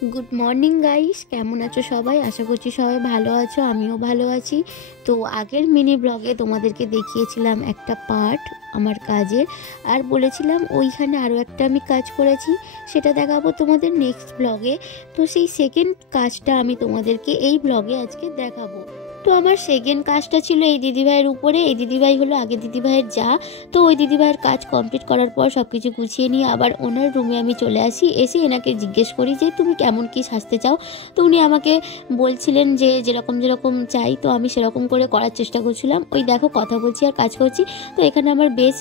Good morning guys, কেমন আছো সবাই? আশা করছি সবাই ভালো আছো, আমিও ভালো আছি। তো আগের মিনি ব্লগে তোমাদেরকে দেখিয়েছিলাম একটা পার্ট আমার কাজের, আর বলেছিলাম ওইখানে আরও একটা আমি কাজ করেছি, সেটা দেখাবো তোমাদের নেক্সট ব্লগে। তো সেই সেকেন্ড কাজটা আমি তোমাদেরকে এই ব্লগে আজকে দেখাবো। তো আমার সেকেন্ড কাজটা ছিল এই দিদিভাইয়ের উপরে। এই দিদিভাই হলো আগে দিদিভাইয়ের যা। তো ওই দিদিভাইয়ের কাজ কমপ্লিট করার পর সব কিছু গুছিয়ে নিয়ে আবার ওনার রুমে আমি চলে আসি। এসে এনাকে জিজ্ঞেস করি যে তুমি কেমন কি সাজতে চাও। তো উনি আমাকে বলছিলেন যে যেরকম যেরকম চাই, তো আমি সেরকম করে করার চেষ্টা করছিলাম। ওই দেখো কথা বলছি আর কাজ করছি। তো এখানে আমার বেশ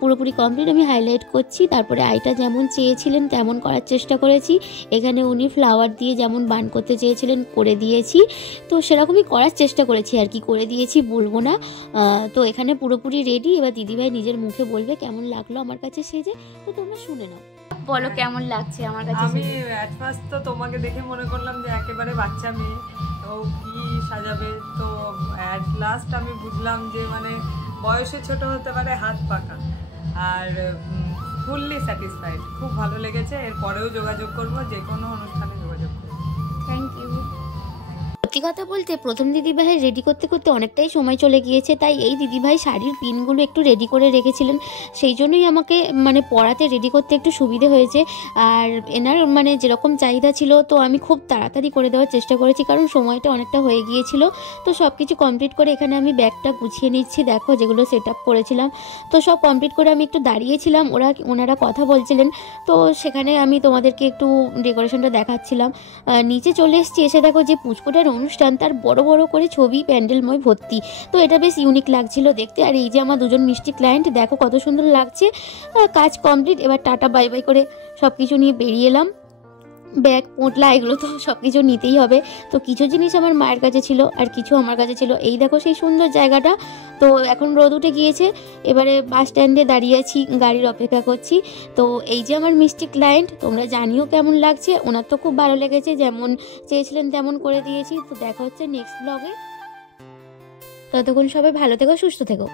পুরোপুরি কমপ্লিট, আমি হাইলাইট করছি। তারপরে আইটা যেমন চেয়েছিলেন তেমন করার চেষ্টা করেছি। এখানে উনি ফ্লাওয়ার দিয়ে যেমন বান করতে চেয়েছিলেন করে দিয়েছি। তো সেরকমই করার চেষ্টা করেছি আর কি, করে দিয়েছি বলবো না। তো এখানে পুরোপুরি রেডি। এবার দিদিভাই নিজের মুখে বলবে কেমন লাগলো আমার কাছে সেজে। তো তোমরা শুনে নাও, বলো কেমন লাগছে আমার কাছে। আমি এট ফার্স্ট তো তোমাকে দেখে মনে করলাম যে একেবারে বাচ্চা মেয়ে, ও কি সাজাবে। তো অ্যাট লাস্ট আমি বুঝলাম যে মানে বয়সে ছোট হতে পারে, হাত পাকা। আর ফুললি স্যাটিসফাইড, খুব ভালো লেগেছে। এর পরেও যোগাযোগ করব, যে কোনো অনুষ্ঠানে যোগাযোগ করব। Thank you. সত্যি কথা বলতে প্রথম দিদিভাই রেডি করতে করতে অনেকটাই সময় চলে গিয়েছে, তাই এই দিদিভাই শাড়ির পিনগুলো একটু রেডি করে রেখেছিলেন, সেই জন্যই আমাকে মানে পরাতে রেডি করতে একটু সুবিধে হয়েছে। আর এনার মানে যেরকম চাহিদা ছিল, তো আমি খুব তাড়াতাড়ি করে দেওয়ার চেষ্টা করেছি, কারণ সময়টা অনেকটা হয়ে গিয়েছিল। তো সব কিছু কমপ্লিট করে এখানে আমি ব্যাগটা গুছিয়ে নিচ্ছি, দেখো যেগুলো সেট আপ করেছিলাম। তো সব কমপ্লিট করে আমি একটু দাঁড়িয়েছিলাম, ওনারা কথা বলছিলেন। তো সেখানে আমি তোমাদেরকে একটু ডেকোরেশনটা দেখাচ্ছিলাম। নিচে চলে এসেছি, এসে দেখো যে পুচকোটার অনুষ্ঠান, তার বড় বড় করে ছবি প্যান্ডেলময় ভর্তি। তো এটা বেশ ইউনিক লাগছিল দেখতে। আর এই যে আমার দুজন মিষ্টি ক্লায়েন্ট, দেখো কত সুন্দর লাগছে। কাজ কমপ্লিট, এবার টাটা বাই বাই করে সব কিছু নিয়ে বেরিয়ে এলাম। ব্যাগ পোঁটলা এগুলো তো সব কিছু নিতেই হবে। তো কিছু জিনিস আমার মায়ের কাছে ছিল আর কিছু আমার কাছে ছিল। এই দেখো সেই সুন্দর জায়গাটা। তো এখন রোদ উঠে গিয়েছে, এবারে বাস স্ট্যান্ডে দাঁড়িয়ে আছি, গাড়ির অপেক্ষা করছি। তো এই যে আমার মিষ্টি ক্লায়েন্ট, তোমরা জানিও কেমন লাগছে। ওনার তো খুব ভালো লেগেছে, যেমন চেয়েছিলেন তেমন করে দিয়েছি। তো দেখা হচ্ছে নেক্সট ব্লগে। ততক্ষণ সবাই ভালো থেকো, সুস্থ থেকো।